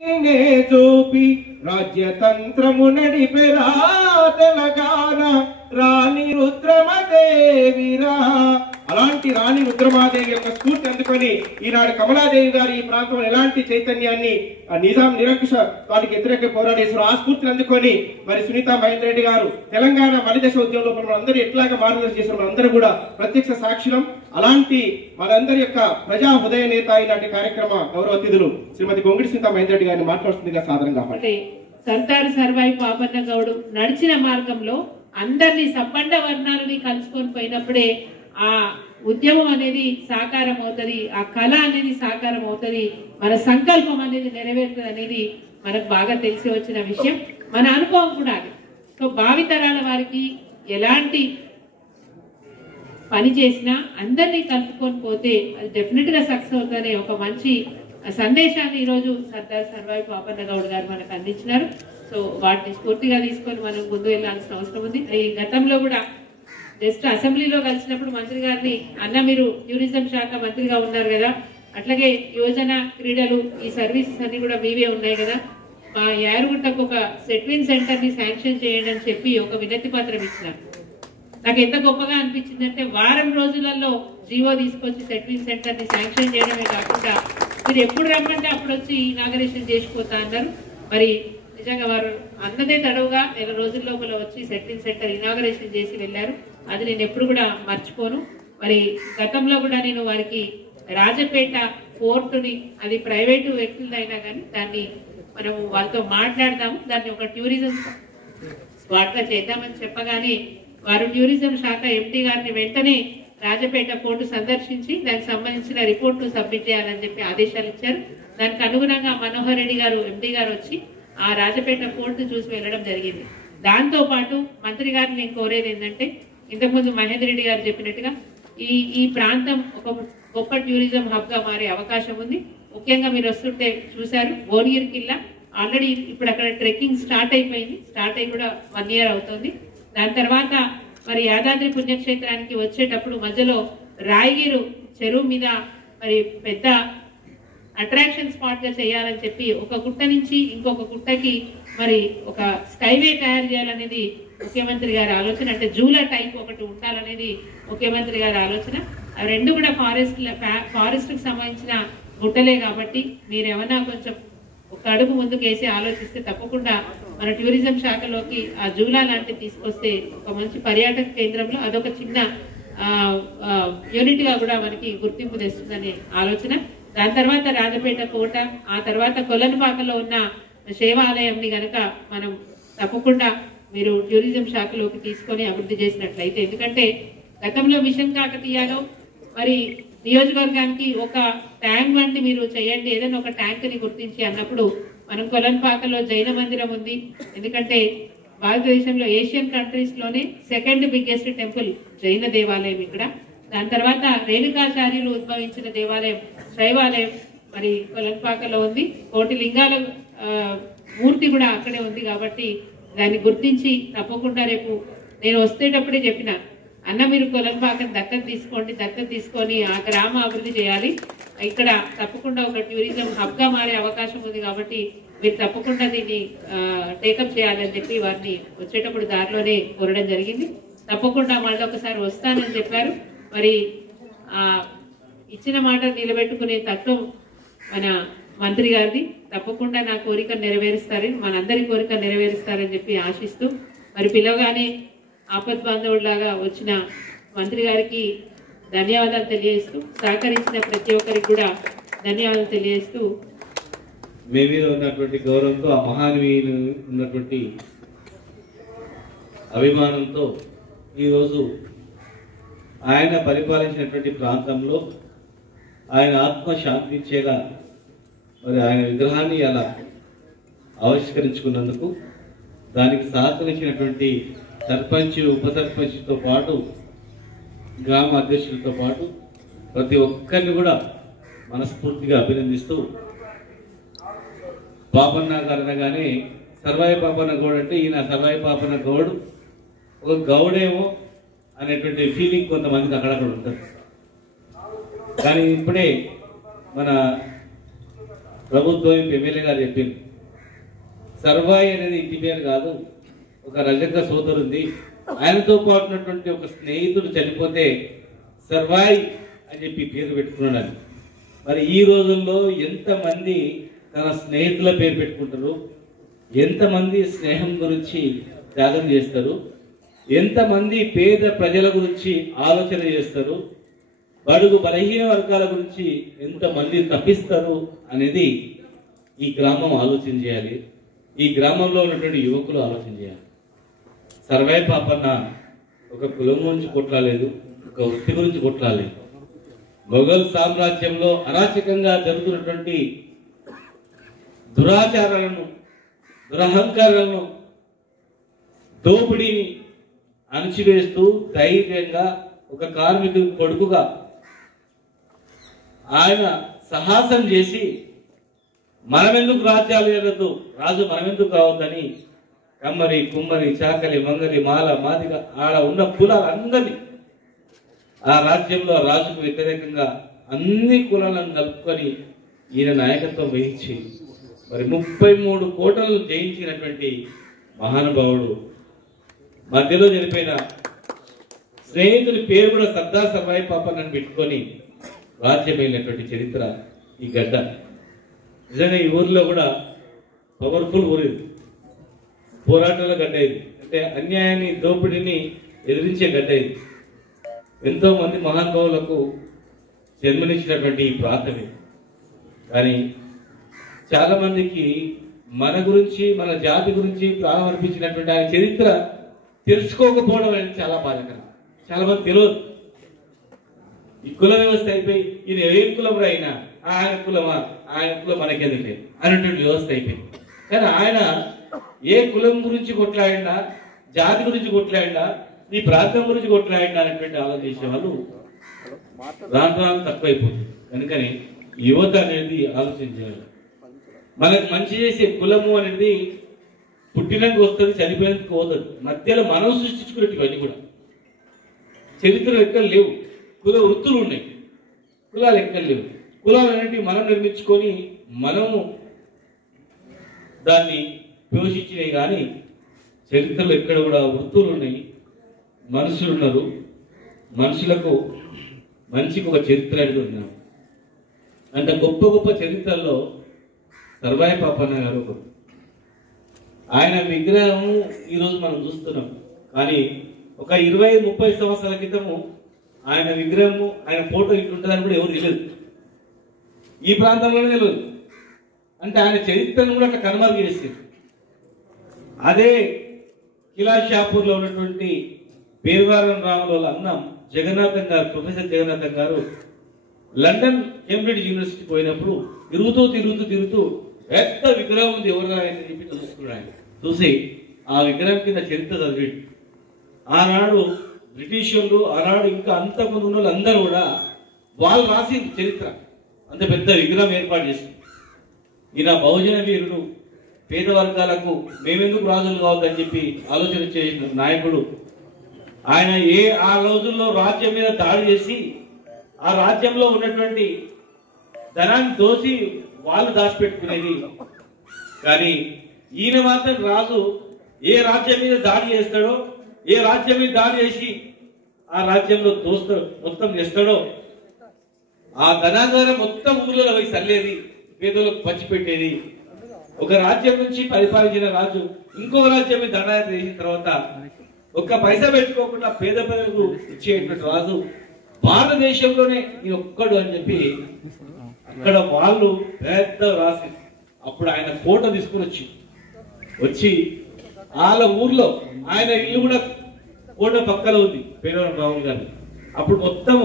చూపి రాజ్యతంత్రము నడిపెరా తెలంగాణ రాణి రుద్రమదేవిరా. అలాంటి రాణి రుద్రమాదేవి యొక్క స్ఫూర్తి అందుకొని ఈనాడు కమలాదేవి గారు ఈ ప్రాంతంలో ఎలాంటి చైతన్యాన్ని నిజాం నిరంకుశ వారికి వ్యతిరేక పోరాడేశారు. ఆ స్ఫూర్తిని అందుకొని మరి సునీతా మహేందర్ రెడ్డి గారు తెలంగాణ మలిదశ ఉద్యమంలో అందరూ ఎట్లాగా మార్గదర్శనం చేసిన అందరూ కూడా ప్రత్యక్ష సాక్షులం. అలాంటి మనందరి యొక్క ప్రజా హృదయ నేత అయినటువంటి కార్యక్రమ గౌరవ అతిథులు శ్రీమతి గొంగిడి సునీతా మహేందర్ రెడ్డి గారిని మాట్లాడుతుందిగా సాధారణంగా సర్దార్ సర్వాయి పాపన్న గౌడు నడిచిన మార్గంలో అందరినీ సబ్బండ వర్ణాలని కలుసుకొని పోయినప్పుడే ఆ ఉద్యమం అనేది సాకారం అవుతుంది, ఆ కళ అనేది సాకారం అవుతుంది, మన సంకల్పం అనేది నెరవేరుతుంది అనేది మనకు బాగా తెలిసి వచ్చిన విషయం, మన అనుభవం కూడా అది. సో భావితరాల వారికి ఎలాంటి పని చేసినా అందరినీ కలుపుకొని పోతే అది డెఫినెట్ గా సక్సెస్ అవుతుందనే ఒక మంచి సందేశాన్ని ఈరోజు సర్దార్ సర్వాయి పాపన్న గౌడ్ గారు మనకు అందించినారు. సో వాటిని స్ఫూర్తిగా తీసుకొని మనం ముందు వెళ్ళాల్సిన అవసరం ఉంది. ఈ గతంలో కూడా జస్ట్ అసెంబ్లీలో కలిసినప్పుడు మంత్రి గారిని అన్న మీరు టూరిజం శాఖ మంత్రిగా ఉన్నారు కదా, అట్లాగే యువజన క్రీడలు ఈ సర్వీసెస్ అన్ని కూడా మీవే ఉన్నాయి కదా, మా యారుగుంటకు ఒక సెట్విన్ సెంటర్ ని శాంక్షన్ చేయండి అని చెప్పి ఒక వినతి పత్రం ఇచ్చినారు. నాకు ఎంత గొప్పగా అనిపించిందంటే వారం రోజులలో జీవో తీసుకొచ్చి సెట్విన్ సెంటర్ ని శాంక్షన్ చేయడమే కాకుండా మీరు ఎప్పుడు రమ్మంటే అప్పుడు వచ్చి ఇనాగరేషన్ చేసిపోతా అన్నారు. మరి నిజంగా వారు అన్నదే తడవుగా 2 రోజుల లోపల వచ్చి సెట్విన్ సెంటర్ ఇనాగరేషన్ చేసి వెళ్ళారు. అది నేను ఎప్పుడు కూడా మర్చిపోను. మరి గతంలో కూడా నేను వారికి రాజపేట పోర్టుని, అది ప్రైవేటు వ్యక్తులైనా కానీ దాన్ని మనము వాళ్ళతో మాట్లాడదాము, దాన్ని ఒక టూరిజం స్పాట్ గా చేద్దామని చెప్పగానే వారు టూరిజం శాఖ ఎండి గారిని వెంటనే రాజపేట పోర్టు సందర్శించి దానికి సంబంధించిన రిపోర్ట్ ను సబ్మిట్ చేయాలని చెప్పి ఆదేశాలు ఇచ్చారు. దానికి అనుగుణంగా మనోహర్ రెడ్డి గారు ఎండి గారు వచ్చి ఆ రాజపేట పోర్టు చూసి వెళ్ళడం జరిగింది. దాంతో పాటు మంత్రి గారిని నేను కోరేది ఏంటంటే, ఇంతకుముందు మహేందర్ రెడ్డి గారు చెప్పినట్టుగా ఈ ప్రాంతం ఒక గొప్ప టూరిజం హబ్ గా మారే అవకాశం ఉంది. ముఖ్యంగా మీరు వస్తుంటే చూశారు భువనగిరి కిల్లా ఆల్రెడీ ఇప్పుడు అక్కడ ట్రెక్కింగ్ స్టార్ట్ అయిపోయింది, స్టార్ట్ అయి కూడా 1 year అవుతుంది. దాని తర్వాత మరి యాదాద్రి పుణ్యక్షేత్రానికి వచ్చేటప్పుడు మధ్యలో రాయగిరు చెరువు మీద మరి పెద్ద అట్రాక్షన్ స్పాట్ గా చేయాలని చెప్పి ఒక గుట్ట నుంచి ఇంకొక గుట్టకి మరి ఒక స్కైవే తయారు చేయాలనేది ముఖ్యమంత్రి గారి ఆలోచన. అంటే జూలా టైప్ ఒకటి ఉండాలనేది ముఖ్యమంత్రి గారి ఆలోచన. అవి రెండు కూడా ఫారెస్ట్ కి సంబంధించిన గుట్టలే కాబట్టి మీరు ఏమన్నా కొంచెం ఒక అడుగు ముందుకు వేసి ఆలోచిస్తే తప్పకుండా మన టూరిజం శాఖలోకి ఆ జూలా లాంటివి తీసుకొస్తే ఒక మంచి పర్యాటక కేంద్రంలో అదొక చిన్న యూనిట్ గా కూడా మనకి గుర్తింపు తెస్తుందనే ఆలోచన. దాని తర్వాత రాజపేట కోట, ఆ తర్వాత కొలనుపాకలో ఉన్న శైవాలయంని గనక మనం తప్పకుండా మీరు టూరిజం శాఖలోకి తీసుకొని అభివృద్ధి చేసినట్లయితే, ఎందుకంటే గతంలో మిషన్ కాకతీయలో మరి నియోజకవర్గానికి ఒక ట్యాంక్ వంటి మీరు చేయండి, ఏదైనా ఒక ట్యాంక్ ని గుర్తించి అన్నప్పుడు మనం కొలన్పాకలో జైన మందిరం ఉంది. ఎందుకంటే భారతదేశంలో ఏషియన్ కంట్రీస్ లోనే 2nd బిగ్గెస్ట్ టెంపుల్ జైన దేవాలయం ఇక్కడ. దాని తర్వాత రేణుకాచార్యులు ఉద్భవించిన దేవాలయం శైవాలయం మరి కొలన్పాకలో ఉంది. 1 లింగాల మూర్తి కూడా అక్కడే ఉంది. కాబట్టి దాన్ని గుర్తించి తప్పకుండా రేపు నేను వస్తేటప్పుడే చెప్పిన అన్న మీరు కొలన్పాకం దత్తత తీసుకోండి, దత్తత తీసుకొని ఆ గ్రామ అభివృద్ధి చేయాలి, ఇక్కడ తప్పకుండా ఒక టూరిజం హబ్ గా మారే అవకాశం ఉంది కాబట్టి మీరు తప్పకుండా దీన్ని టేకప్ చేయాలని చెప్పి వారిని వచ్చేటప్పుడు దారిలోనే కోరడం జరిగింది. తప్పకుండా మళ్ళీ ఒకసారి వస్తానని చెప్పారు. మరి ఇచ్చిన మాట నిలబెట్టుకునే తత్వం మన మంత్రి గారిది. తప్పకుండా నా కోరిక నెరవేరుస్తారని, మనందరి కోరిక నెరవేరుస్తారని చెప్పి ఆశిస్తూ మరి పిలవగానే ఆపద్ బాంధవుడిలాగా వచ్చిన మంత్రి గారికి ధన్యవాదాలు తెలియజేస్తూ, సహకరించిన ప్రతి ఒక్కరికి కూడా ధన్యవాదాలు తెలియజేస్తూ, మీ మీద ఉన్నటువంటి గౌరవంతో, ఆ మహానీయులు ఉన్నటువంటి అభిమానంతో ఈరోజు ఆయన పరిపాలించినటువంటి ప్రాంతంలో ఆయన ఆత్మ శాంతించేలా మరి ఆయన విగ్రహాన్ని అలా ఆవిష్కరించుకున్నందుకు దానికి సహకరించినటువంటి సర్పంచ్, ఉప సర్పంచ్తో పాటు గ్రామ అధ్యక్షులతో పాటు ప్రతి ఒక్కరిని కూడా మనస్ఫూర్తిగా అభినందిస్తూ, పాపన్న గారు అనగానే సర్వాయి పాపన్న గౌడ్ అంటే ఈయన సర్వాయి పాపన్న గౌడ్ ఒక గౌడేమో అనేటువంటి ఫీలింగ్ కొంతమందికి అక్కడక్కడ ఉంటుంది. కానీ ఇప్పుడే మన ప్రభుత్వం ఎమ్మెల్యే గారు చెప్పింది, సర్వాయి అనేది ఇంటి పేరు కాదు, ఒక రజక సోదరు ఉంది, ఆయనతో పాటు ఉన్నటువంటి ఒక స్నేహితుడు చనిపోతే సర్వాయి అని చెప్పి పేరు పెట్టుకున్నాడు. మరి ఈ రోజుల్లో ఎంతమంది తన స్నేహితుల పేరు పెట్టుకుంటారు, ఎంతమంది స్నేహం గురించి త్యాగం చేస్తారు, ఎంతమంది పేద ప్రజల గురించి ఆలోచన చేస్తారు, బడుగు బలహీన వర్గాల గురించి ఎంతమంది తప్పిస్తారు అనేది ఈ గ్రామం ఆలోచన చేయాలి. ఈ గ్రామంలో ఉన్నటువంటి యువకులు ఆలోచన చేయాలి. సర్వాయి పాపన్న ఒక కులం గురించి కొట్లాలేదు, ఒక వృత్తి గురించి కొట్లాలేదు. మొఘల్ సామ్రాజ్యంలో అరాచకంగా జరుగుతున్నటువంటి దురాచారాలను, దురహంకారాలను, దోపిడీని అణచివేస్తూ ధైర్యంగా ఒక కార్మికుడి కొడుకుగా ఆయన సాహసం చేసి మనమెందుకు రాజ్యాలు ఏరద్దు, రాజు మనమెందుకు కావద్దని కమ్మరి, కుమ్మరి, చాకలి, మంగలి, మాల, మాదిగ ఆడ ఉన్న కులాలందరినీ ఆ రాజ్యంలో రాజుకు వ్యతిరేకంగా అన్ని కులాలను కలుపుకొని ఈయన నాయకత్వం వహించి మరి 33 కోటలను జయించినటువంటి మహానుభావుడు. మధ్యలో చనిపోయిన స్నేహితుడి పేరు కూడా సర్దార్ సర్వాయి పాపన్నని పెట్టుకొని రాజ్యమైనటువంటి చరిత్ర ఈ గడ్డ. నిజంగా ఈ ఊరిలో కూడా పవర్ఫుల్ ఊరి, పోరాటాల గడ్డ ఇది. అంటే అన్యాయాన్ని, దోపిడీని ఎదిరించే గడ్డ ఇది. ఎంతో మంది మహానుభావులకు జన్మనిచ్చినటువంటి ఈ ప్రాంతమే. కానీ చాలా మందికి మన గురించి, మన జాతి గురించి ప్రాణం అర్పించినటువంటి ఆయన చరిత్ర తెలుసుకోకపోవడం అనేది చాలా బాధాకరం. చాలా మంది తెలియదు. ఈ కుల వ్యవస్థ అయిపోయి ఈయన ఏ కులం అయినా ఆయన కులమా, ఆయన కులం మనకెందుకే అనేటువంటి వ్యవస్థ అయిపోయింది. కానీ ఆయన ఏ కులం గురించి కొట్లాడినా, జాతి గురించి కొట్లాడినా, ఈ ప్రాంతం గురించి కొట్లాడినా అనేటువంటి ఆలోచన చేసే వాళ్ళు రాను రాను తక్కువైపోతుంది. అందుకని యువత అనేది ఆలోచన చేయాలి. మనకు మంచి చేసే కులము అనేది పుట్టినాక వస్తుంది, చనిపోయినందుకు పోతుంది. మధ్యలో మనం సృష్టించుకునేటివన్నీ కూడా చరిత్రలు ఎక్కడ లేవు. కుల వృత్తులు ఉన్నాయి, కులాలు ఎక్కడ లేవు. కులాలు అనేటివి మనం నిర్మించుకొని మనము దాన్ని పోషించినాయి. కానీ చరిత్రలు ఎక్కడ కూడా వృత్తులు ఉన్నాయి, మనుషులు ఉన్నారు. మనుషులకు మనిషికి ఒక చరిత్ర అనేది ఉన్నారు. అంత గొప్ప గొప్ప చరిత్రల్లో సర్వాయి పాపన్న గారు ఒకరు. ఆయన విగ్రహం ఈరోజు మనం చూస్తున్నాం. కానీ ఒక 20-30 సంవత్సరాల క్రితము ఆయన విగ్రహము, ఆయన ఫోటో ఇట్లుంటుందని కూడా ఎవరు తెలియదు. ఈ ప్రాంతంలోనే తెలియదు. అంటే ఆయన చరిత్రను కూడా అట్లా కనుమరుగు చేసేది. అదే కిలాషాపూర్లో ఉన్నటువంటి పేర్వారం రాముల అన్నం జగన్నాథం గారు, ప్రొఫెసర్ జగన్నాథం గారు లండన్ కేంబ్రిడ్జ్ యూనివర్సిటీ పోయినప్పుడు తిరుగుతూ పెద్ద విగ్రహం ఉంది, ఎవరు అని చెప్పి చూసుకున్నాడు. ఆయన చూసి ఆ విగ్రహం కింద చరిత్ర చదివాడు. ఆనాడు బ్రిటిష్ వాళ్ళు, ఆనాడు ఇంకా అంతకుముందు ఉన్న వాళ్ళు అందరూ కూడా వాళ్ళు రాసి చరిత్ర అంత పెద్ద విగ్రహం ఏర్పాటు చేసింది. ఈయన బహుజన వీరుడు, పేద వర్గాలకు మేమెందుకు రాజులు కావద్దని చెప్పి ఆలోచన చేసిన నాయకుడు. ఆయన ఆ రోజుల్లో రాజ్యం మీద దాడి చేసి ఆ రాజ్యంలో ఉన్నటువంటి ధనాన్ని దోసి వాళ్ళు దాచిపెట్టుకునేది. కానీ ఈయన మాత్రం రాజు ఏ రాజ్యం మీద దాడి చేస్తాడో, ఏ రాజ్యం మీద దాడి చేసి ఆ రాజ్యంలో మొత్తం చేస్తాడో ఆ ధనాధారం మొత్తం ఊళ్ళో పోయి సల్లేది, పేదలకు పంచిపెట్టేది. ఒక రాజ్యం నుంచి పరిపాలించిన రాజు ఇంకొక రాజ్యం మీద దండయాత్ర చేసిన తర్వాత ఒక్క పైసా పెట్టుకోకుండా పేద ప్రజలకు ఇచ్చేటువంటి రాజు భారతదేశంలోనే ఈ ఒక్కడు అని చెప్పి అక్కడ వాళ్ళు పెద్ద రాసి అప్పుడు ఆయన ఫోటో తీసుకుని వచ్చి వాళ్ళ ఊర్లో ఆయన ఇల్లు కూడా ఫోటో పక్కన ఉంది పేదవాళ్ళ రాములు గారు. అప్పుడు మొత్తం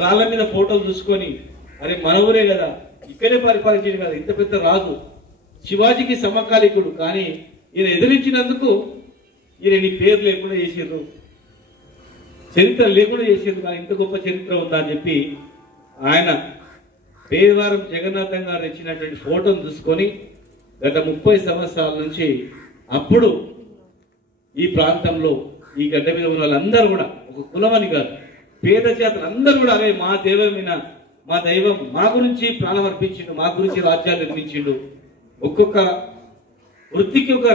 రాళ్ళ మీద ఫోటోలు చూసుకొని అరే మన ఊరే కదా, ఇక్కడే పరిపాలించేది కదా, ఇంత పెద్ద రాజు, శివాజీకి సమకాలికుడు, కానీ ఈయన ఎదిరించినందుకు ఈయన నీ పేరు లేకుండా చేసిర్రు, చరిత్ర లేకుండా చేసిర్రు, కానీ ఇంత గొప్ప చరిత్ర ఉందా అని చెప్పి ఆయన పేదవారం జగన్నాథం గారు ఇచ్చినటువంటి ఫోటోను చూసుకొని గత 30 సంవత్సరాల నుంచి అప్పుడు ఈ ప్రాంతంలో ఈ గడ్డ మీద ఉన్న వాళ్ళందరూ కూడా ఒక కులమని కాదు, పేద జాతులు అందరూ కూడా అదే మా దేవమైన మా దైవం మా గురించి ప్రాణం అర్పించిండు, మా గురించి రాజ్యాలు నిర్మించిండు, ఒక్కొక్క వృత్తికి ఒక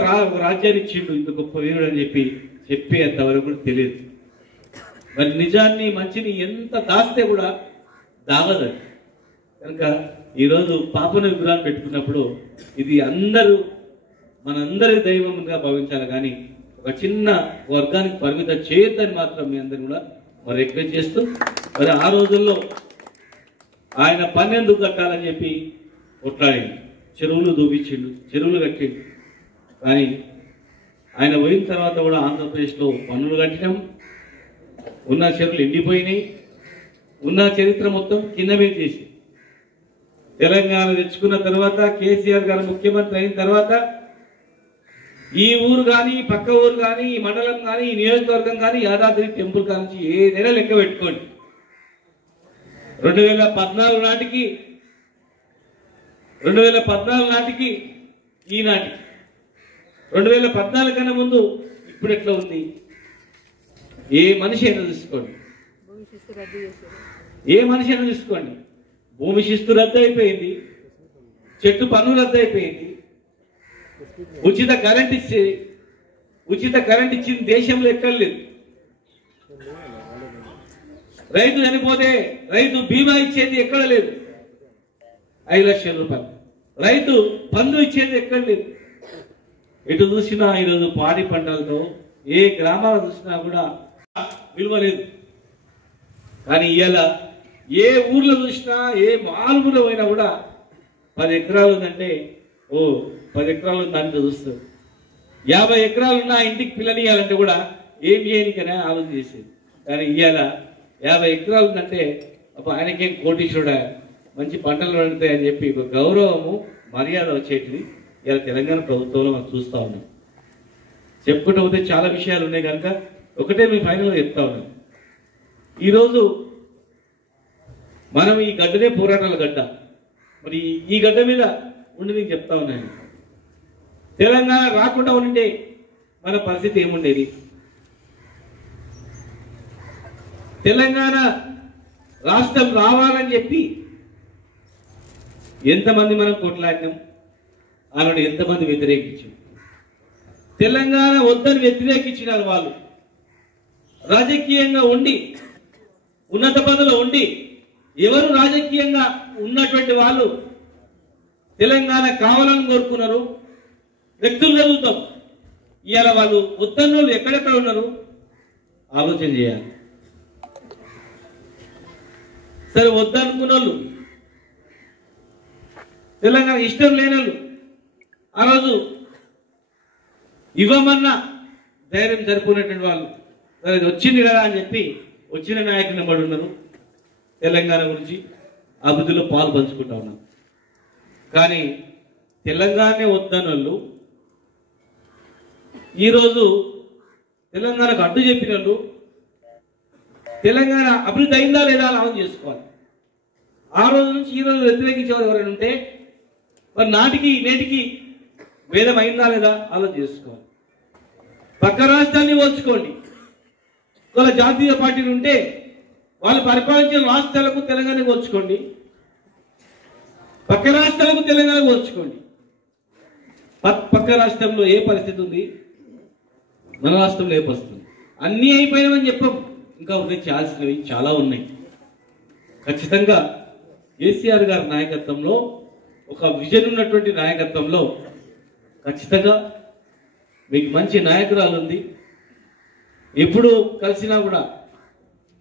రాజ్యాన్ని ఇచ్చిండు, ఇంత గొప్ప వీరుడు అని చెప్పేంతవరకు కూడా తెలియదు. మరి నిజాన్ని మంచిని ఎంత దాస్తే కూడా దాగదు. కనుక ఈరోజు పాపన విగ్రహాన్ని పెట్టుకున్నప్పుడు ఇది మనందరి దైవంగా భావించాలి, కానీ ఒక చిన్న వర్గానికి పరిమితం చేయొద్దని మాత్రం మీ అందరూ కూడా మరి రిక్వెస్ట్ చేస్తూ, మరి ఆ రోజుల్లో ఆయన పన్ను ఎందుకు కట్టాలని చెప్పి కొట్లాడిండు, చెరువులు దూపించిండు, చెరువులు కట్టిండు. కానీ ఆయన పోయిన తర్వాత కూడా ఆంధ్రప్రదేశ్లో పన్నులు కట్టినాం, ఉన్న చెరువులు ఎండిపోయినాయి, ఉన్న చరిత్ర మొత్తం కింద మీద చేసి తెలంగాణ తెచ్చుకున్న తర్వాత కేసీఆర్ గారు ముఖ్యమంత్రి అయిన తర్వాత ఈ ఊరు కానీ, పక్క ఊరు కానీ, ఈ మండలం కానీ, ఈ నియోజకవర్గం కానీ, యాదాద్రి టెంపుల్ కానించి ఏదైనా లెక్క పెట్టుకోండి. 2014 నాటికి ఈనాటికి 2014 కన్నా ముందు ఇప్పుడు ఎట్లా ఉంది? ఏ మనిషి అయినా చూసుకోండి, భూమి శిస్తు రద్దు అయిపోయింది, చెట్టు పన్ను రద్దు అయిపోయింది, ఉచిత కరెంట్ ఇచ్చిన దేశంలో ఎక్కడ లేదు. రైతు చనిపోతే రైతు బీమా ఇచ్చేది ఎక్కడ లేదు, 5 లక్షల రూపాయలు. రైతు బంధు ఇచ్చేది ఎక్కడ లేదు. ఎటు చూసినా ఈరోజు పాడి పంటలతో ఏ గ్రామాలు చూసినా కూడా విలువ లేదు. కానీ ఇవాళ ఏ ఊర్లో చూసినా, ఏ మారుమూల పోయినా కూడా 10 ఎకరాలు ఉందంటే 10 ఎకరాలు ఉందంటే చూస్తారు. 50 ఎకరాలు ఉన్న ఇంటికి పిల్లని ఇవ్వాలంటే కూడా ఏం చేయనికనే ఆలోచన చేసేది. కానీ ఇవాళ 50 ఎకరాలు ఉందంటే ఆయనకేం కోటీశ్వరుడా, మంచి పంటలు పండుతాయి అని చెప్పి ఒక గౌరవము, మర్యాద వచ్చేటిది ఇలా తెలంగాణ ప్రభుత్వంలో మనం చూస్తూ ఉన్నాం. చెప్పుకుంటూ పోతే చాలా విషయాలు ఉన్నాయి కనుక ఒకటే మీ ఫైనల్గా చెప్తా ఉన్నాం. ఈరోజు మనం ఈ గడ్డనే పోరాటాల గడ్డ. మరి ఈ గడ్డ మీద ఉండి నేను చెప్తా ఉన్నాను, తెలంగాణ రాకుండా ఉంటే మన పరిస్థితి ఏముండేది? తెలంగాణ రాష్ట్రం రావాలని చెప్పి ఎంతమంది మనం కొట్లాడినాం, ఆనాడు ఎంతమంది వ్యతిరేకించాం. తెలంగాణ వద్దని వ్యతిరేకించినారు వాళ్ళు. రాజకీయంగా ఉండి, ఉన్నత పదవిలో ఉండి, ఎవరు రాజకీయంగా ఉన్నటువంటి వాళ్ళు తెలంగాణ కావాలని కోరుకున్నారు. వ్యక్తులు చదువుతాం. ఇవాళ వాళ్ళు వద్దన్న వాళ్ళు ఎక్కడెక్కడ ఉన్నారు ఆలోచన చేయాలి. సరే వద్దనుకున్న వాళ్ళు, తెలంగాణ ఇష్టం లేని వాళ్ళు ఆ రోజు ఇవ్వమన్నా ధైర్యం సరిపోయినటువంటి వాళ్ళు సరే వచ్చింది కదా అని చెప్పి వచ్చిన నాయకులు పడి ఉన్నారు. తెలంగాణ గురించి అభివృద్ధిలో పాలు పంచుకుంటా ఉన్నాం. కానీ తెలంగాణనే వద్దన్న వాళ్ళు ఈరోజు తెలంగాణకు అడ్డు చెప్పిన వాళ్ళు తెలంగాణ అభివృద్ధి అయిందా లేదా ఆలోచన చేసుకోవాలి. ఆ రోజు నుంచి ఈ రోజు వ్యతిరేకించేవారు ఎవరైనా ఉంటే మరి నాటికి నేటికి భేదం అయిందా లేదా ఆలోచన చేసుకోవాలి. పక్క రాష్ట్రాన్ని పోల్చుకోండి. వాళ్ళ జాతీయ పార్టీలు ఉంటే వాళ్ళు పరిపాలించిన రాష్ట్రాలకు తెలంగాణ పోల్చుకోండి, పక్క రాష్ట్రాలకు తెలంగాణ పోల్చుకోండి. పక్క రాష్ట్రంలో ఏ పరిస్థితి ఉంది, మన రాష్ట్రంలో ఏ పరిస్థితి ఉంది? అన్నీ అయిపోయామని చెప్పాం, ఇంకా ఉన్నాయి, చేయాల్సినవి చాలా ఉన్నాయి. ఖచ్చితంగా కేసీఆర్ గారి నాయకత్వంలో, ఒక విజన్ ఉన్నటువంటి నాయకత్వంలో ఖచ్చితంగా మీకు మంచి నాయకురాలు ఉంది. ఎప్పుడు కలిసినా కూడా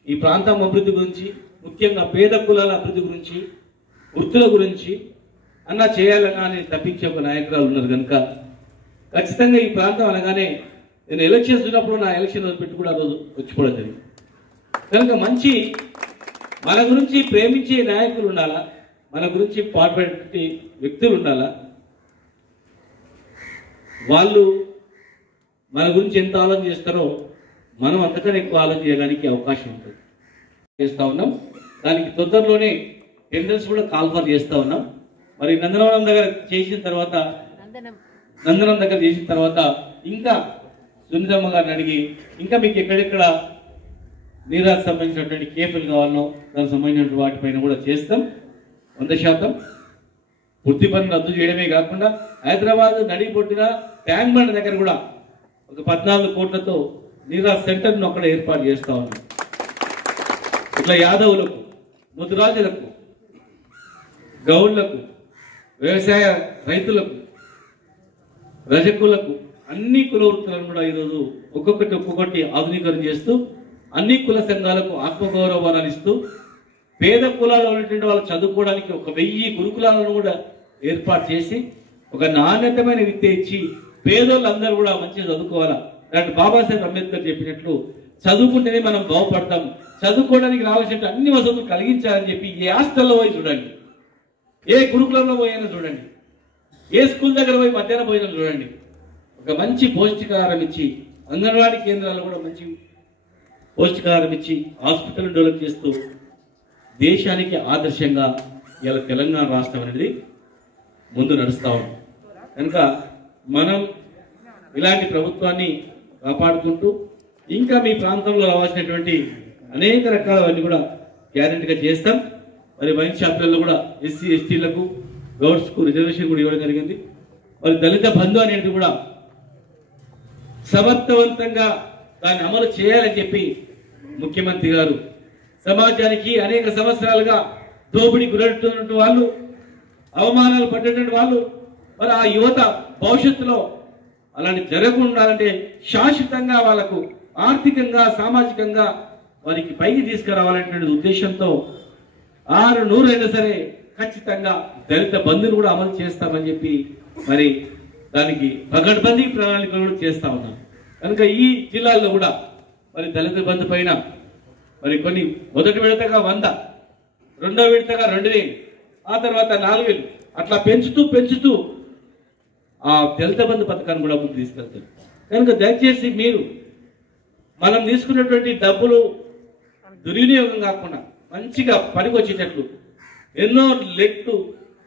ఈ ప్రాంతం అభివృద్ధి గురించి, ముఖ్యంగా పేద కులాల అభివృద్ధి గురించి, వృత్తుల గురించి అన్నా చేయాలన్నా అని తప్పించే ఒక నాయకురాలు ఉన్నారు. కనుక ఖచ్చితంగా ఈ ప్రాంతం అనగానే నేను ఎలక్షన్స్ ఉన్నప్పుడు నా ఎలక్షన్ పెట్టి కూడా ఆ రోజు వచ్చిపోవడం జరిగింది. కనుక మంచి మన గురించి ప్రేమించే నాయకులు ఉండాలా, మన గురించి పాటుపడే వ్యక్తులు ఉండాలా. వాళ్ళు మన గురించి ఎంత ఆలోచన చేస్తారో మనం అంతకన్నా ఎక్కువ ఆలోచన చేయడానికి అవకాశం ఉంటుంది. చేస్తూ ఉన్నాం. దానికి తొందరలోనే టెండర్స్ కూడా కాల్ఫర్ చేస్తూ ఉన్నాం. మరి నందనవనం దగ్గర చేసిన తర్వాత ఇంకా సునీతమ్మ గారిని అడిగి ఇంకా మీకు ఎక్కడెక్కడ నీరాకు సంబంధించినటువంటి కేఫ్లు కావాలనో దానికి సంబంధించినటువంటి వాటిపైన కూడా చేస్తాం 100%. పూర్తి పనులు రద్దు చేయడమే కాకుండా హైదరాబాద్ నడిబొట్టిన ట్యాంక్ బండ్ దగ్గర కూడా ఒక 14 కోట్లతో నీరా సెంటర్ను అక్కడ ఏర్పాటు చేస్తా ఉన్నాం. ఇట్లా యాదవులకు, ముద్రాజులకు, గౌళ్లకు, వ్యవసాయ రైతులకు, రజకులకు అన్ని కుల వృత్తులను కూడా ఈరోజు ఒక్కొక్కటి ఆధునీకరణ చేస్తూ అన్ని కుల సంఘాలకు ఆత్మగౌరవాలు ఇస్తూ పేద కులాల్లో ఉన్నటువంటి వాళ్ళు చదువుకోవడానికి 1000 గురుకులాలను కూడా ఏర్పాటు చేసి ఒక నాణ్యతమైన విద్య ఇచ్చి పేదోళ్ళందరూ కూడా మంచిగా చదువుకోవాలా. డాక్టర్ బాబాసాహెబ్ అంబేద్కర్ చెప్పినట్లు చదువుకుంటేనే మనం బాగుపడతాం, చదువుకోవడానికి రావాల్సిన అన్ని వసతులు కలిగించాలని చెప్పి ఏ హాస్టల్లో పోయి చూడండి, ఏ గురుకులంలో పోయినా చూడండి, ఏ స్కూల్ దగ్గర పోయి మధ్యాహ్నం భోజనం చూడండి, ఒక మంచి పౌష్టికాహారం ఇచ్చి అంగన్వాడీ కేంద్రాలు కూడా మంచి పౌష్టికాహారం ఇచ్చి హాస్పిటల్ డెవలప్ చేస్తూ దేశానికి ఆదర్శంగా ఇలా తెలంగాణ రాష్ట్రం అనేది ముందు నడుస్తూ ఉంది. కనుక మనం ఇలాంటి ప్రభుత్వాన్ని కాపాడుకుంటూ ఇంకా మీ ప్రాంతంలో రావాల్సినటువంటి అనేక రకాలవన్నీ కూడా గ్యారెంటీగా చేస్తాం. మరి వైన్ షాపులలో కూడా ఎస్సీ ఎస్టీలకు గౌడ్స్కు రిజర్వేషన్ కూడా ఇవ్వడం జరిగింది. మరి దళిత బంధు అనేది కూడా సమర్థవంతంగా దాన్ని అమలు చేయాలని చెప్పి ముఖ్యమంత్రి గారు సమాజానికి అనేక సంవత్సరాలుగా దోపిడీ గురవుతున్నటువంటి వాళ్ళు, అవమానాలు పడ్డటువంటి వాళ్ళు, మరి ఆ యువత భవిష్యత్తులో అలాంటి జరగకుండా ఉండాలంటే శాశ్వతంగా వాళ్ళకు ఆర్థికంగా సామాజికంగా వారికి పైకి తీసుకురావాలనేటువంటి ఉద్దేశంతో 600 అయినా సరే ఖచ్చితంగా దళిత బంధుని కూడా అమలు చేస్తామని చెప్పి మరి దానికి పకడ్బందీ ప్రణాళికలు కూడా చేస్తా ఉన్నాం. కనుక ఈ జిల్లాల్లో కూడా మరి దళిత బంధు పైన మరి కొన్ని మొదటి విడతగా 100, రెండో విడతగా 2000, ఆ తర్వాత 4000 అట్లా పెంచుతూ ఆ దళిత బంధు పథకాన్ని కూడా ముందు తీసుకెళ్తారు. కనుక దయచేసి మీరు మనం తీసుకున్నటువంటి డబ్బులు దుర్వినియోగం కాకుండా మంచిగా పనికొచ్చేటట్లు ఎన్నో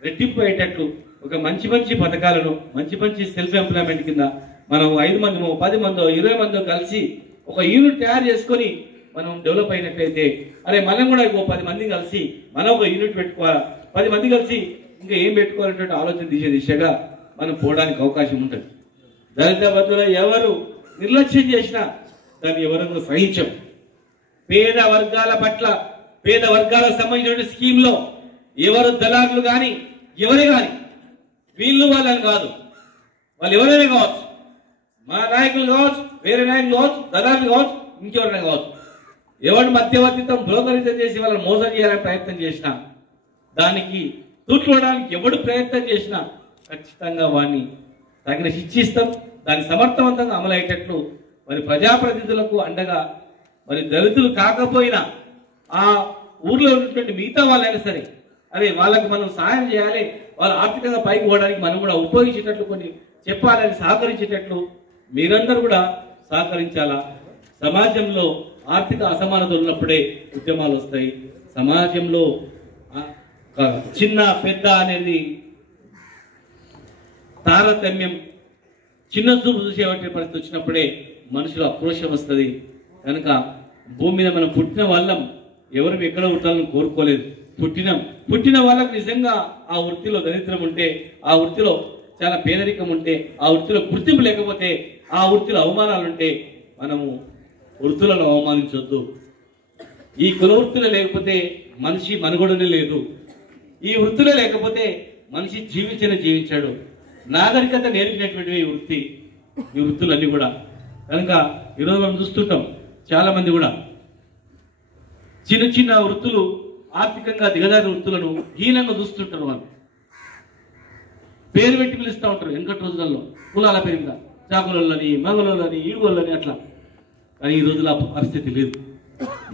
రెట్టింపు అయ్యేటట్లు ఒక మంచి పథకాలను మంచి సెల్ఫ్ ఎంప్లాయ్మెంట్ కింద మనం 5 మందో 10 మందో 20 మందో కలిసి ఒక యూనిట్ తయారు చేసుకొని మనం డెవలప్ అయినట్లయితే అరే మనం కూడా 10 మంది కలిసి మనం ఒక యూనిట్ పెట్టుకోవాలా, 10 మంది కలిసి ఇంకా ఏం పెట్టుకోవాలనేటువంటి ఆలోచన దిశగా మనం పోవడానికి అవకాశం ఉంటుంది. దళిత బంధువులు ఎవరు నిర్లక్ష్యం చేసినా దాన్ని ఎవరు సహించం. పేద వర్గాల పట్ల పేద వర్గాలకు సంబంధించిన స్కీమ్ లో ఎవరు దళారులు కానీ ఎవరే కానీ వీళ్ళు వాళ్ళని కాదు, వాళ్ళు ఎవరైనా కావచ్చు, మా నాయకులు కావచ్చు, వేరే నాయకులు కావచ్చు, దళారులు కావచ్చు, ఇంకెవరైనా కావచ్చు, ఎవరు మధ్యవర్తిత్వం బ్రోకరిజం చేసి వాళ్ళని మోసం చేయాలని ప్రయత్నం చేసినా దానికి తూట్లోడానికి ఎవడు ప్రయత్నం చేసినా ఖచ్చితంగా వాడిని తగిన శిక్షిస్తాం. దాన్ని సమర్థవంతంగా అమలయ్యేటట్లు మరి ప్రజాప్రతినిధులకు అండగా మరి దళితులు కాకపోయినా ఆ ఊర్లో ఉన్నటువంటి మిగతా వాళ్ళైనా సరే అరే వాళ్ళకి మనం సాయం చేయాలి, వాళ్ళు ఆర్థికంగా పైకి పోవడానికి మనం కూడా ఉపయోగించేటట్లు కొన్ని చెప్పాలని సహకరించేటట్లు మీరందరూ కూడా సహకరించాలా. సమాజంలో ఆర్థిక అసమానతలు ఉన్నప్పుడే ఉద్యమాలు వస్తాయి. సమాజంలో చిన్న పెద్ద అనేది తారతమ్యం చిన్న చూపు చూసేటువంటి పరిస్థితి వచ్చినప్పుడే మనుషులు ఆక్రోశం వస్తుంది. కనుక భూమి మీద మనం పుట్టిన వాళ్ళం ఎవరు ఎక్కడ పుట్టాలని కోరుకోలేదు. పుట్టిన వాళ్ళకు నిజంగా ఆ వృత్తిలో దరిద్రం ఉంటే, ఆ వృత్తిలో చాలా పేదరికం ఉంటే, ఆ వృత్తిలో గుర్తింపు లేకపోతే, ఆ వృత్తిలో అవమానాలు ఉంటే మనము వృత్తులను అవమానించొద్దు. ఈ కుల వృత్తులు లేకపోతే మనిషి మనుగడనే లేదు. ఈ వృత్తులే లేకపోతే మనిషి జీవించాడు. నాగరికత నేర్పినటువంటి ఈ వృత్తులన్నీ కూడా. కనుక ఈరోజు మనం చూస్తుంటాం చాలా మంది కూడా చిన్న వృత్తులు ఆర్థికంగా దిగజారి వృత్తులను హీనంగా చూస్తుంటారు. వాళ్ళు పేరు పెట్టి పిలుస్తూ ఉంటారు వెనకటి రోజులలో కులాల పేరు మీద, చాకులని, మగలని, ఈగోళ్ళని అట్లా. కానీ ఈ రోజుల పరిస్థితి లేదు.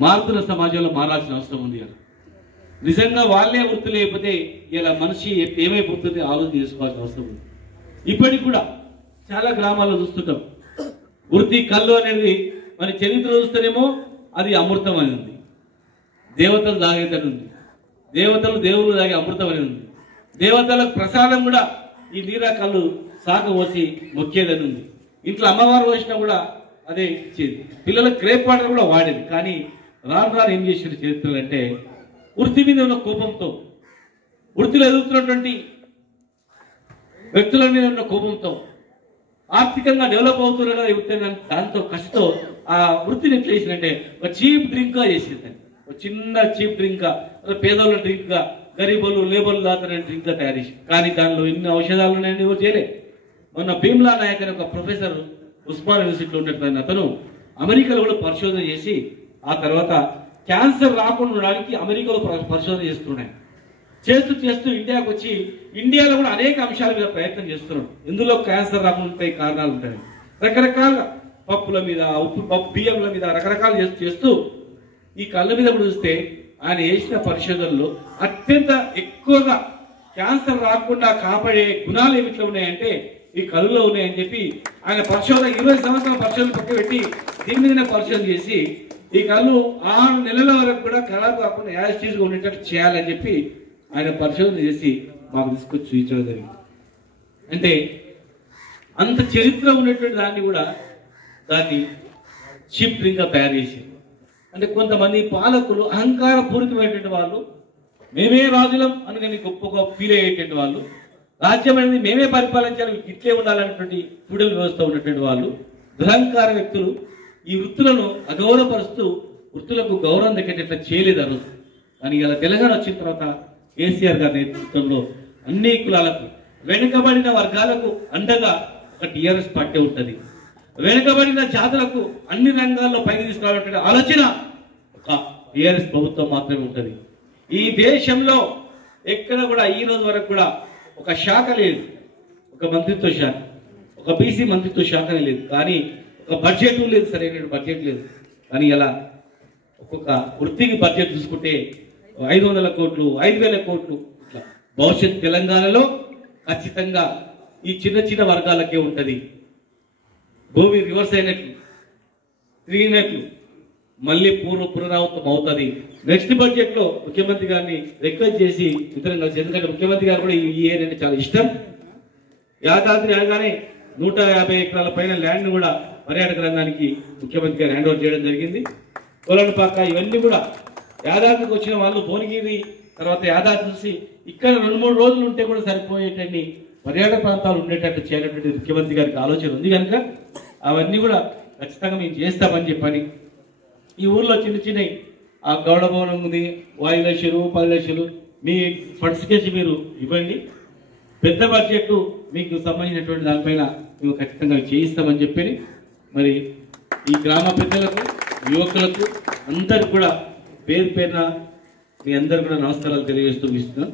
మారుతున్న సమాజంలో మారాల్సిన అవసరం ఉంది. నిజంగా వాళ్ళే వృత్తి లేకపోతే ఇలా మనిషి ఏమైపోతుంది ఆలోచన చేసుకోవాల్సిన అవసరం ఉంది. ఇప్పటికి కూడా చాలా గ్రామాల్లో చూస్తుంటాం వృత్తి కళ్ళు అనేది మరి చరిత్ర చూస్తేనేమో అది అమృతం అని ఉంది, దేవతలు తాగేదని ఉంది, దేవుళ్ళు తాగే అమృతం అని ఉంది, దేవతలకు ప్రసాదం కూడా ఈ నీరా కళ్ళు సాక పోసి మొక్కేదని ఉంది. ఇంట్లో అమ్మవారు పోసినా కూడా అదే ఇచ్చేది. పిల్లలకు క్రేప్ వాటర్ కూడా వాడేది. కానీ రాను రాను ఏం చేసిన చరిత్రలు అంటే వృత్తి మీద ఉన్న కోపంతో, వృత్తిలో ఎదుగుతున్నటువంటి వ్యక్తుల మీద ఉన్న కోపంతో, ఆర్థికంగా డెవలప్ అవుతున్న దాంతో కష్టంతో ఆ వృత్తిని ఎట్లా చేసిందంటే ఒక చీప్ డ్రింక్ గా చేసిందండి. ఒక చిన్న చీప్ డ్రింక్ గా, పేదోళ్ళ డ్రింక్ గా, గరీబులు లేబర్లు దాతనే డ్రింక్ గా తయారు చేసి, కానీ దానిలో ఎన్ని ఔషధాలు ఉన్నాయని ఎవరు చేయలేదు. మొన్న భీమ్లా నాయక్ అనే ఒక ప్రొఫెసర్ ఉస్మాన్ యూనివర్సిటీలో ఉన్నటువంటి అతను అమెరికాలో కూడా పరిశోధన చేసి ఆ తర్వాత క్యాన్సర్ రాకుండా ఉండడానికి అమెరికాలో పరిశోధన చేస్తున్నాయి. చేస్తూ చేస్తూ ఇండియాకు వచ్చి ఇండియాలో కూడా అనేక అంశాల మీద ప్రయత్నం చేస్తున్నాడు. ఇందులో క్యాన్సర్ రాకుండా కారణాలు ఉంటాయి. రకరకాల పప్పుల మీద, బియ్యంల మీద రకరకాలు చేస్తూ ఈ కళ్ళ మీద కూడా చూస్తే ఆయన చేసిన పరిశోధనలో అత్యంత ఎక్కువగా క్యాన్సర్ రాకుండా కాపాడే గుణాలు ఏమిట్లో ఉన్నాయంటే ఈ కళ్ళలో ఉన్నాయని చెప్పి ఆయన పరిశోధన 20 సంవత్సరాల పరిశోధన పక్క పెట్టి దీని మీదనే పరిశోధన చేసి ఈ కళ్ళు 6 నెలల వరకు కూడా ఖరాబ్ కాకుండా యాజిటీస్గా ఉండేటట్టు చేయాలని చెప్పి ఆయన పరిశోధన చేసి మాకు తీసుకొచ్చి చూపించడం జరిగింది. అంటే అంత చరిత్ర ఉన్నటువంటి దాన్ని కూడా దాన్ని చీప్ డ్రింక్ గా తయారు చేసి, అంటే కొంతమంది పాలకులు అహంకారపూరితమైనటువంటి వాళ్ళు, మేమే రాజులం అని గొప్పగా ఫీల్ అయ్యేటువంటి వాళ్ళు, రాజ్యం అనేది మేమే పరిపాలించాలి, ఇట్లే ఉండాలనేటువంటి ఫ్యూడల్ వ్యవస్థ ఉన్నటువంటి వాళ్ళు, దురహంకార వ్యక్తులు ఈ వృత్తులను అగౌరవపరుస్తూ వృత్తులకు గౌరవం దక్కేటట్లా చేయలేదు ఆ రోజు. కానీ ఇలా తెలంగాణ వచ్చిన తర్వాత కేసీఆర్ గారి నేతృత్వంలో అన్ని కులాలకు, వెనుకబడిన వర్గాలకు అండగా ఒక టీఆర్ఎస్ పార్టీ ఉంటుంది. వెనుకబడిన జాతులకు అన్ని రంగాల్లో పైకి తీసుకురావాలంటే ఆలోచన ఒక టీఆర్ఎస్ ప్రభుత్వం మాత్రమే ఉంటుంది. ఈ దేశంలో ఎక్కడ కూడా ఈ రోజు వరకు కూడా ఒక శాఖ లేదు, ఒక మంత్రిత్వ శాఖ, ఒక బీసీ మంత్రిత్వ శాఖనే లేదు, కానీ ఒక బడ్జెట్ లేదు, సరైన బడ్జెట్ లేదు. కానీ ఇలా ఒక్కొక్క వృత్తికి బడ్జెట్ చూసుకుంటే 500 కోట్లు, 5000 కోట్లు ఇట్లా. భవిష్యత్ తెలంగాణలో ఖచ్చితంగా ఈ చిన్న చిన్న వర్గాలకే ఉంటుంది. భూమి రివర్స్ అయినట్లు, తిరిగినట్లు మళ్ళీ పునరావృతం అవుతుంది. నెక్స్ట్ బడ్జెట్ లో ముఖ్యమంత్రి గారిని రిక్వెస్ట్ చేసి ఇతరం కలిసి, ఎందుకంటే ముఖ్యమంత్రి గారు కూడా ఈ ఏరియా అంటే చాలా ఇష్టం. యాదాద్రి అనగానే 150 ఎకరాల పైన ల్యాండ్ కూడా పర్యాటక రంగానికి ముఖ్యమంత్రి గారు హ్యాండ్ ఓవర్ చేయడం జరిగింది. కోలనపాక ఇవన్నీ కూడా యాదాద్రికి వచ్చిన వాళ్ళు భువనగిరి తర్వాత యాదాద్రి చూసి ఇక్కడ 2-3 రోజులు ఉంటే కూడా సరిపోయేటన్ని పర్యాటక ప్రాంతాలు ఉండేటట్టు చేయాలనేటువంటి ముఖ్యమంత్రి గారికి ఆలోచన ఉంది కనుక అవన్నీ కూడా ఖచ్చితంగా మేము చేస్తామని చెప్పని ఈ ఊర్లో చిన్న చిన్న ఆ గౌడ భవనం ఉంది, 5 లక్షలు 10 లక్షలు మీ ఫండ్స్ కేసి మీరు ఇవ్వండి, పెద్ద బడ్జెట్ మీకు సంబంధించినటువంటి దానిపైన మేము ఖచ్చితంగా చేయిస్తామని చెప్పి మరి ఈ గ్రామ పెద్దలకు, యువకులకు అందరికి కూడా పేరు పేరున మీ అందరు కూడా నమస్కారాలు తెలియజేస్తూ ఇస్తున్నాం.